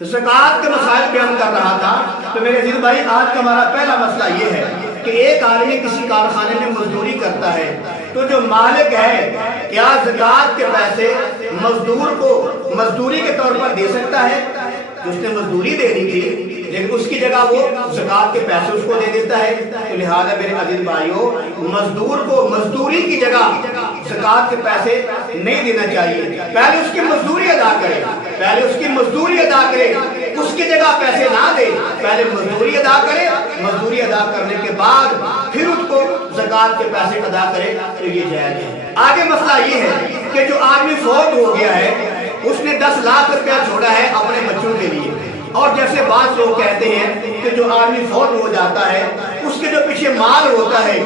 زکوٰۃ کے مسائل بیان کر رہا تھا تو میرے عزیز بھائی آج کا ہمارا پہلا مسئلہ یہ ہے کہ ایک آدمی کسی کارخانے میں مزدوری کرتا ہے تو جو مالک ہے کیا زکوٰۃ کے پیسے مزدور کو مزدوری کے طور پر دے سکتا ہے؟ اس نے مزدوری دینی تھی لیکن اس کی جگہ وہ زکوٰۃ کے پیسے اس کو دے دیتا ہے، تو لہذا میرے عزیز بھائیوں مزدور کو مزدوری کی جگہ زکوٰۃ کے پیسے نہیں دینا چاہیے۔ پہلے اس کی مزدوری ادا کرے، اس کی جگہ پیسے نہ دے، پہلے مزدوری ادا کرے، مزدوری ادا کرنے کے بعد پھر اس کو زکوٰۃ کے پیسے ادا کرے تو یہ جائز ہے۔ آگے مسئلہ یہ ہے کہ جو آدمی فوت ہو گیا ہے اس نے 10 لاکھ روپیہ چھوڑا ہے اپنے بچوں کے لیے، اور جیسے بعض لوگ کہتے ہیں کہ جو آدمی فوت ہو جاتا ہے اس کے جو پیچھے مال ہوتا ہے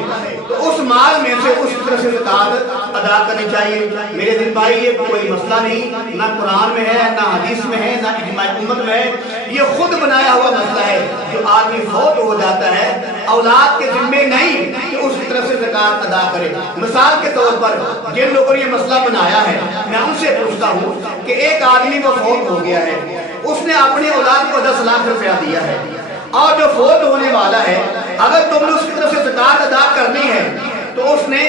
تو اس مال میں سے اس طرح سے زکوٰۃ ادا کرنی چاہیے۔ میرے دل بھائی یہ کوئی مسئلہ نہیں، نہ قرآن میں ہے، نہ حدیث میں ہے، نہ اجماع امت میں ہے، یہ خود بنایا ہوا مسئلہ ہے۔ جو آدمی فوت ہو جاتا ہے اولاد کے ذمے نہیں کہ اس طرح سے زکوٰۃ ادا کرے۔ مثال کے طور پر جن لوگوں نے یہ مسئلہ بنایا ہے میں ان سے پوچھتا ہوں کہ ایک آدمی وہ فوت ہو گیا ہے، اس نے اپنی اولاد کو 10 لاکھ روپیہ دیا ہے، اور جو فوت ہونے والا ہے اگر تم نے اس کی طرف سے زکوٰۃ ادا کرنی ہے تو اس نے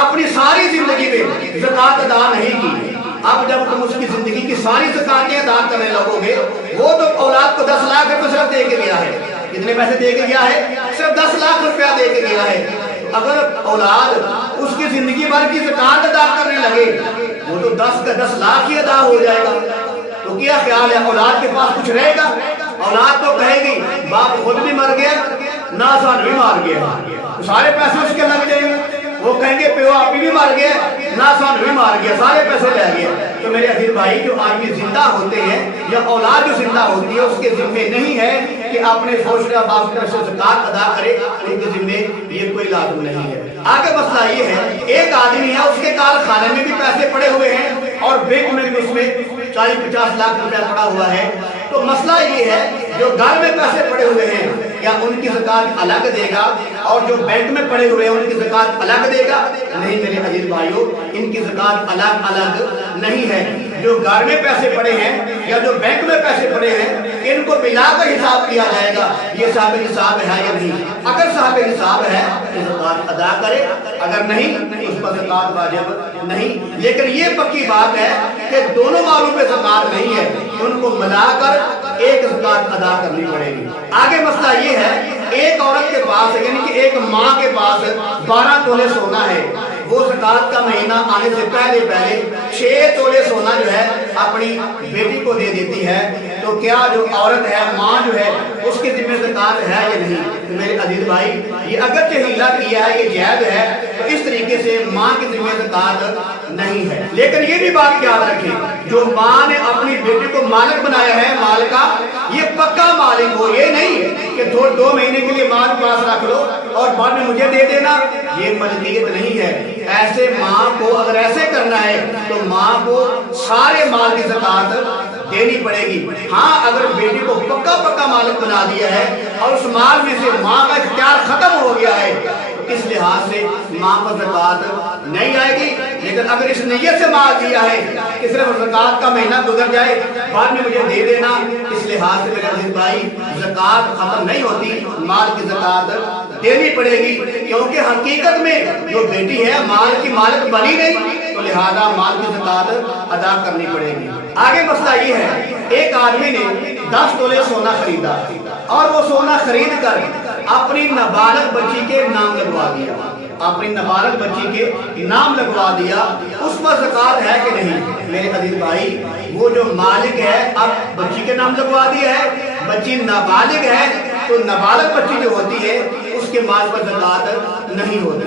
اپنی ساری زندگی میں زکوٰۃ ادا نہیں کی۔ اب جب تم اس کی زندگی کی ساری زکوٰتیں ادا کرنے لگو گے، وہ تو اولاد کو 10 لاکھ روپے صرف دے کے گیا ہے، کتنے پیسے دے کے گیا ہے؟ صرف 10 لاکھ روپیہ دے کے گیا ہے۔ اگر اولاد اس کی زندگی بھر کی زکوٰۃ ادا کرنے لگے وہ تو 10 کا 10 لاکھ ہی ادا ہو جائے گا، تو کیا خیال ہے اولاد کے پاس کچھ رہے گا؟ اولاد تو کہے گی باپ خود بھی مر گیا، ناسان بھی مار گیا، سارے پیسے اس کے لگ جائیں گے۔ وہ کہیں گے پیو آپ بھی مار گیا، ناسان بھی مار گیا، سارے پیسے لے گیا۔ تو میرے عزیز بھائی جو آدمی زندہ ہوتے ہیں یا اولاد جو زندہ ہوتی ہے اس کے ذمے نہیں ہے کہ اپنے فوشدہ باپ کی طرف سے زکوٰۃ ادا کرے، ان کے ذمے یہ کوئی لازم نہیں ہے۔ آگے مسئلہ یہ ہے ایک آدمی ہے اس کے کارخانے میں بھی پیسے پڑے ہوئے ہیں اور بینک میں بھی اس میں 40-50 لاکھ روپیہ پڑا ہوا ہے، تو مسئلہ یہ ہے جو گھر میں پیسے پڑے ہوئے ہیں کیا ان کی زکوٰۃ الگ دے گا اور جو بینک میں پڑے ہوئے ہیں ان کی زکوٰۃ الگ دے گا؟ نہیں میرے عزیز بھائیوں، ان کی زکوٰۃ الگ نہیں ہے۔ جو گھر میں پیسے پڑے ہیں یا جو بینک میں پیسے پڑے ہیں ان کو ملا کر حساب کیا جائے گا، یہ صاحب حساب ہے یا نہیں۔ اگر صاحب حساب ہے تو زکوٰۃ ادا کرے، اگر نہیں اس پر زکوٰۃ واجب نہیں۔ لیکن یہ پکی بات ہے کہ دونوں مالوں پہ زکوٰۃ نہیں ہے، ان کو ملا کر ایک زکوٰۃ ادا کرنی پڑے گی۔ آگے مسئلہ یہ ہے ایک عورت کے پاس یعنی کہ ایک ماں کے پاس 12 تولے سونا ہے، وہ زکوٰۃ کا مہینہ آنے سے پہلے 6 تولے سونا جو ہے اپنی بیٹی کو دے دیتی ہے، تو کیا جو عورت ہے ماں جو ہے اس کے ذمہ زکوٰۃ ہے یا نہیں؟ میرے عزیز بھائی یہ اگرچہ ہیلا کیا ہے یہ جائز ہے، تو اس طریقے سے ماں کے ذمہ زکوٰۃ نہیں ہے۔ لیکن یہ بھی بات یاد رکھیں جو ماں نے اپنی بیٹی کو مالک بنایا ہے مال کا، یہ پکا مالک ہو، یہ نہیں کہ 2 مہینے کے لیے مال پاس رکھ لو اور بعد میں مجھے دے دینا، یہ ملکیت نہیں ہے۔ ایسے ماں کو اگر ایسے کرنا ہے تو ماں کو سارے مال کی زکوٰۃ دینی پڑے گی۔ ہاں اگر بیٹی کو پکا مالک بنا دیا ہے اور اس مال میں سے ماں کا اختیار ختم ہو گیا ہے تو اس لحاظ سے ماں پر زکوٰۃ نہیں آئے گی۔ لیکن اگر اس نیت سے مال دیا ہے کہ صرف زکوٰۃ کا مہینہ گزر جائے بعد میں مجھے دے دینا، اس لحاظ سے میرے عزیز بھائی زکوٰۃ ختم نہیں ہوتی، مال کی زکوٰۃ دینی پڑے گی، کیونکہ حقیقت میں جو بیٹی ہے مال کی مالک بنی نہیں، تو لہذا مال کی زکوٰۃ ادا کرنی پڑے گی۔ آگے مسئلہ یہ ہے ایک آدمی نے 10 تولے سونا خریدا اور وہ سونا خرید کر اپنی نابالغ بچی کے نام لگوا دیا، اس پر زکوٰۃ ہے کہ نہیں؟ میرے عزیز بھائی وہ جو مالک ہے اب بچی کے نام لگوا دیا ہے، بچی نابالغ ہے تو نابالغ بچی جو ہوتی ہے اس کے مال پر زکوٰۃ نہیں ہوتی۔